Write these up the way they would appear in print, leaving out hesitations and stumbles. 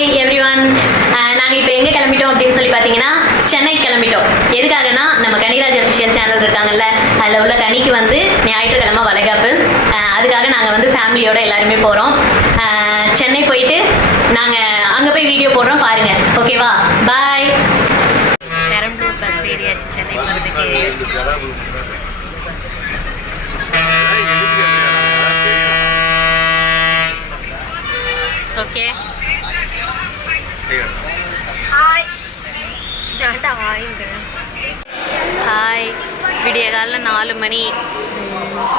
Hi everyone. நாங்கள் இப்போ எங்கே கிளம்பிட்டோம் அப்படின்னு சொல்லி பார்த்தீங்கன்னா சென்னை கிளம்பிட்டோம். எதுக்காகனா நம்ம கனிராஜ் அஃபிஷியல் சேனல் இருக்காங்கல்ல, அதில் உள்ள கனிக்கு வந்து ஞாயிற்றுக்கிழமை வளைகாப்பு. அதுக்காக நாங்கள் வந்து ஃபேமிலியோட எல்லாருமே போகிறோம். சென்னை போயிட்டு நாங்கள் அங்கே போய் வீடியோ போடுறோம், பாருங்க. ஓகேவா? பாய். பெரம்பலூர் பஸ் ஏறியாச்சு சென்னை போகிறதுக்கு. Okay, hi. ஹாய். விடிய காலையில் 4 மணி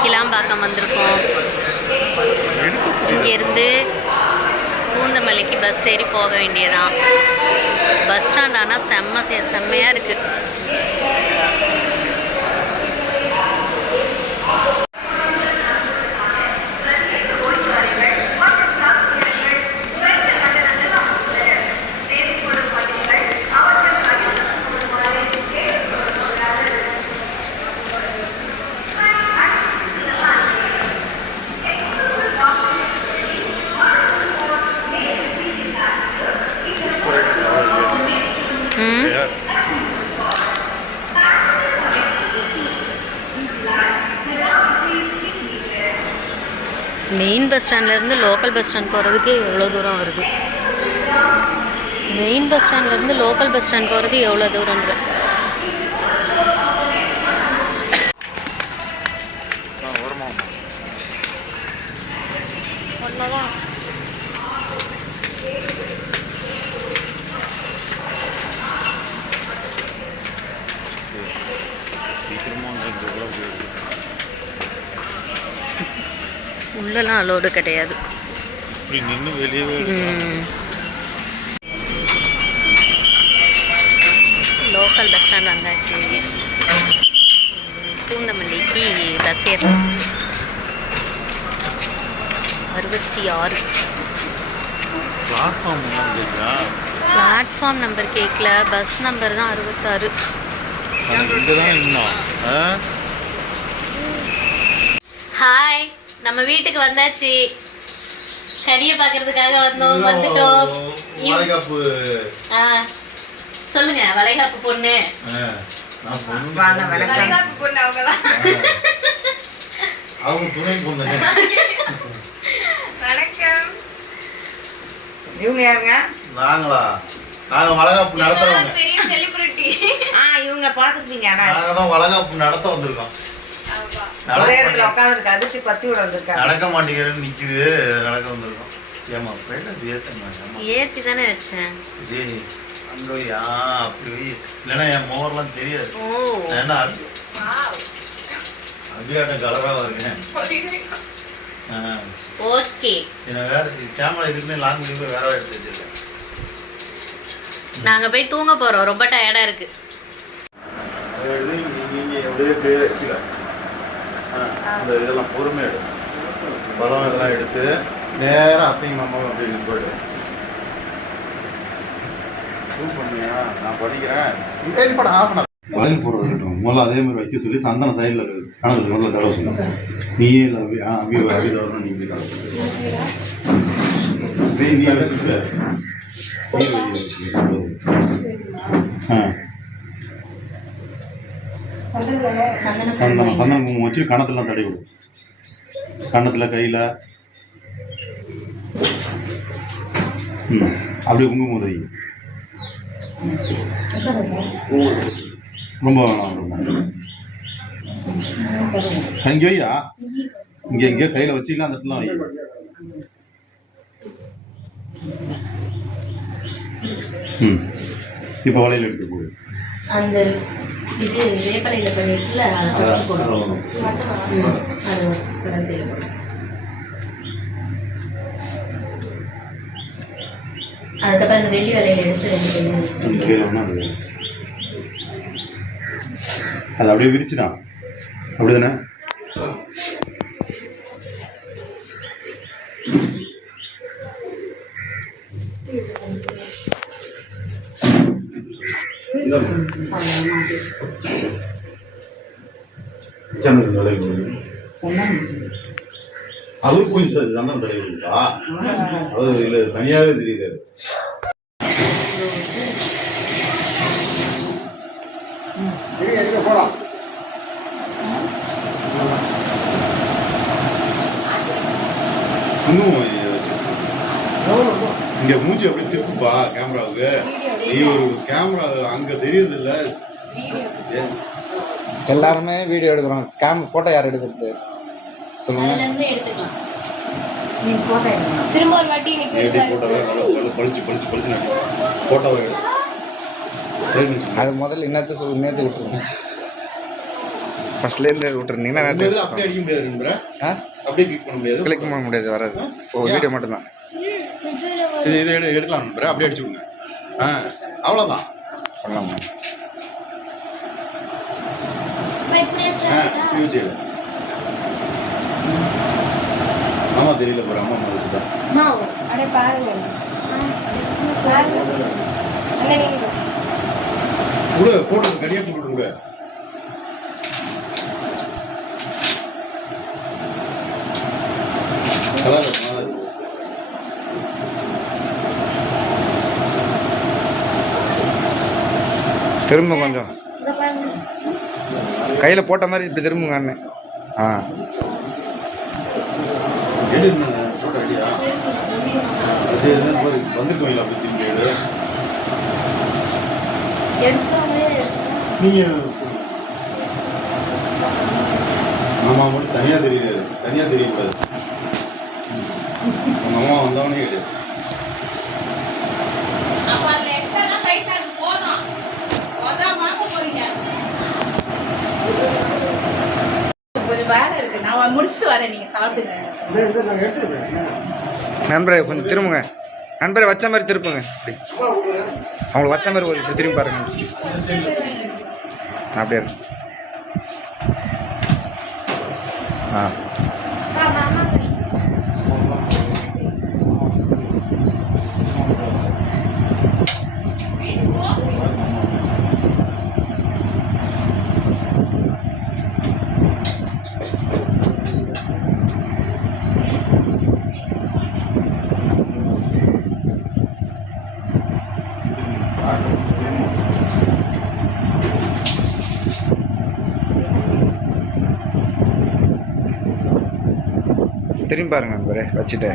கிளாம்பாக்கம் வந்திருக்கோம். இங்கேருந்து பூந்தமல்லிக்கு பஸ் ஏறி போக வேண்டியதான். பஸ் ஸ்டாண்ட் ஆனால் செம்மையாக இருக்குது. மெயின் பஸ் ஸ்டாண்ட்லேருந்து லோக்கல் பஸ் ஸ்டாண்ட் போகிறதுக்கு எவ்வளோ தூரம் வருது? மெயின் பஸ் ஸ்டாண்ட்லேருந்து லோக்கல் பஸ் ஸ்டாண்ட் போகிறது எவ்வளோ தூரம்ன்ற உள்ளெல்லாம் அலோடு கிடையாது. லோக்கல் பஸ் ஸ்டாண்ட் வந்தாச்சு. பூந்தமல்லிக்கு பஸ் ஏறலாம். 66 பிளாட்ஃபார்ம் நம்பர் கேட்கல, பஸ் நம்பர் தான் 66. ஹாய், நம்ம வீட்டுக்கு வந்தாச்சு. கனியை பார்க்கறதுக்காக வந்துட்டோம். சொல்லுங்க, வளைகாப்பு பொண்ணு. இவங்க யாருங்க? நாங்களா? நாங்க வளைகாப்பு நடத்துறோம். பெரிய செலிபிரிட்டி. இவங்க பாத்துட்டீங்க. நாங்க தான் வளைகாப்பு நடத்த வந்திருக்கோம். ஒரே இடத்துல உட்காந்துருக்கு, அடிச்சு பத்தி விட வந்திருக்காங்க. நடக்க மாட்டேங்கிறேன்னு நிக்குது, நடக்க வந்திருக்கோம். ஏமா பிரைட் ஏத்தி தானே வச்சேன். ஏய் அங்கயா அப்படி இல்லைன்னா என் மோர்லாம் தெரியாது. ஏன்னா அபியாட்ட கலராக இருக்கேன். ஓகே, வேற கேமரா இதுக்குன்னு லாங் வீடியோ வேற எடுத்து வச்சிருக்கேன். நாங்க போய் தூங்க போறோம், ரொம்ப டயர்டா இருக்கு. அந்த இதெல்லாம் பொறுமையா எடு, பழம் இதெல்லாம் எடுத்து நேரம் அத்தையும் மாமாவும் அப்படி போயிடு. பண்ணியா? நான் படிக்கிறேன். படம் ஆசனம் வயல் போடுறது இருக்கட்டும். முதல்ல அதே மாதிரி வைக்க சொல்லி சந்தன சைடில் கணத்துல முதல்ல தடவை சொன்னேன். நீயே இல்லை அபி தடவை நீ சந்தனம் குங்குமம் வச்சு கணத்துலாம் தடவி விடும். கண்ணத்தில் கையில் அப்படியே குங்குமம் உதவி ரொம்ப இங்கே வையா, இங்கே இங்கே கையில் வச்சிக்கலாம், அந்த இடத்துல வை. இப்போ வலையில் எடுத்து போடு. அந்த இது வேப்பலையில பண்ணிட்டுல அதுக்கப்புறம் அந்த வெள்ளி வலையில எடுத்து அது அப்படியே விரிச்சுதான். அப்படிதானே? அவரு போய் சந்தனம் தலைவருக்கா? அவர் இல்லை, தனியாகவே தெரியுது. இன்னும் இங்க மூஞ்சி அப்படியே திருப்புப்பா கேமராவுக்கு. நீ ஒரு கேமரா அங்க தெரியறது இல்ல. எல்லாருமே வீடியோ எடுக்கிறோம். ஃபோட்டோ யார் எடுக்கிறது சொல்லுங்க. அதுல இருந்து எடுத்துக்கலாம். நீ போட்டோ எடுக்கணும். திரும்ப ஒரு வாட்டி போட்டோவை பளிச்சு போட்டோவை எடுத்து அது முதல்ல இன்னத்து விட்டுருங்க. ஃபர்ஸ்ட்லேருந்து விட்டுருந்தீங்கன்னா அப்படியே அடிக்க முடியாது. அப்படியே கிளிக் பண்ண முடியாது. கிளிக் பண்ண முடியாது, வராது. வீடியோ மட்டும்தான். இது எடுக்கலாம் நம்புற, அப்படியே அடிச்சு விடுங்க. அவ்வளோதான் பண்ணலாமா? ஃபியூச்சர் அம்மா தெரியல போற அம்மா மதிச்சுட்டா. அடே பாருங்க பாருங்க கூட போட்டு கடியா போட்டு கூட. திரும்ப கொஞ்சம் கையில் போட்ட மாதிரி இப்படி திரும்புங்க அண்ணன். வந்துருக்கீங்களா அப்படி திரும்பி நீங்க மாமா மட்டும் தனியா தெரியாது, தனியா தெரியக்கூடாது. உங்க அம்மா வந்தவனே கிடையாது. கொஞ்சம் வேலை இருக்கு, நான் முடிச்சுட்டு வரேன், நீங்க சாப்பிடுங்க. நண்பரே கொஞ்சம் திரும்புங்க. நண்பரை வச்ச மாதிரி திருப்புங்க. இப்படி அவங்களுக்கு வச்ச மாதிரி ஒரு இப்படி திரும்பி பாருங்க. அப்படியே இருக்கும். திரும்பி பாருங்க நண்பரே, வச்சுட்டு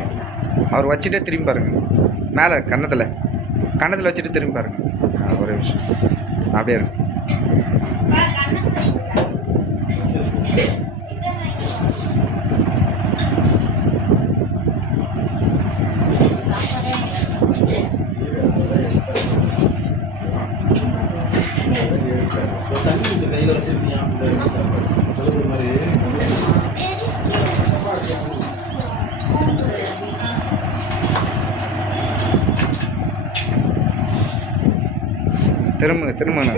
அவர் வச்சுட்டே திரும்பி பாருங்க. மேலே கன்னத்தில் வச்சுட்டு திரும்பி பாருங்க. ஒரே விஷயம் அப்படியே இருக்கும். தண்ணி இந்த கையில் வச்சிருக்கீங்க மாதிரி திரும்புங்க.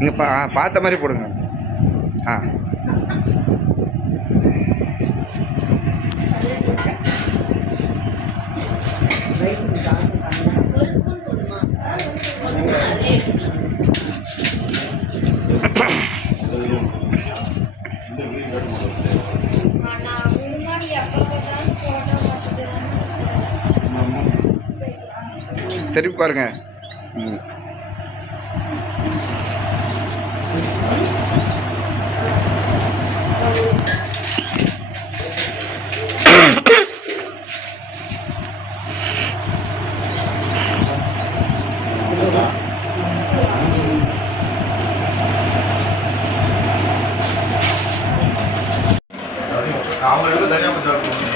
நீங்கள் பார்த்த மாதிரி போடுங்க. ஒரு ஸ்பூன் போதுமா? ஒன்று அதே எடுத்துக்கலாம். திருப்பி பாருங்க. அவங்களுக்கு தனியாக கொஞ்சம்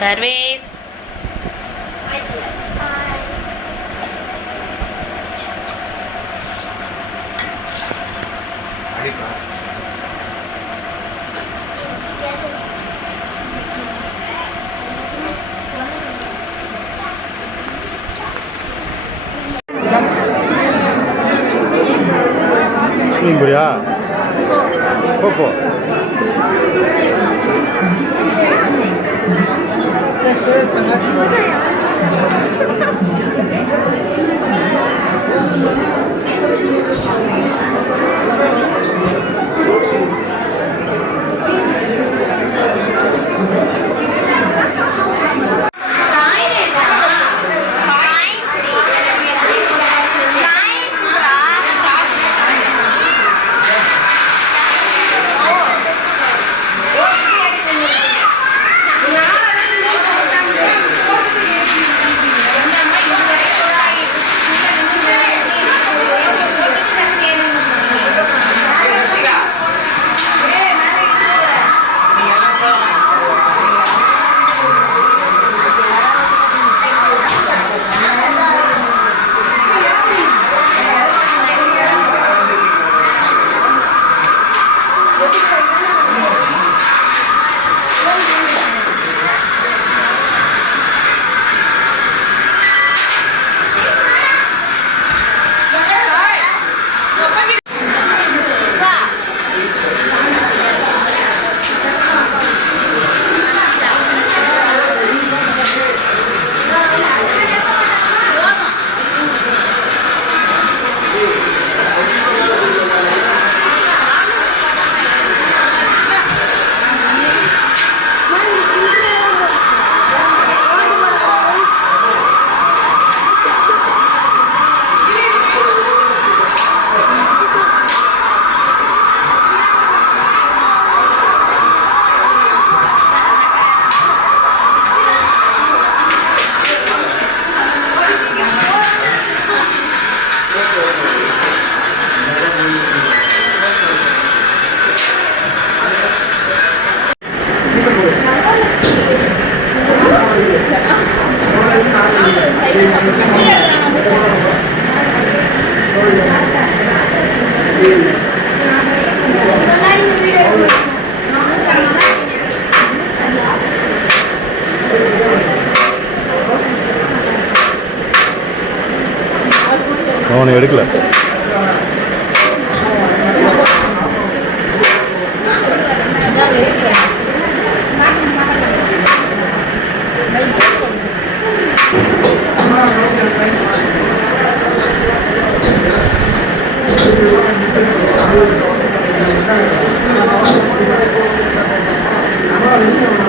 சர்வீஸ் மீன் புரியா போ அவனை எடுக்கல. Thank you.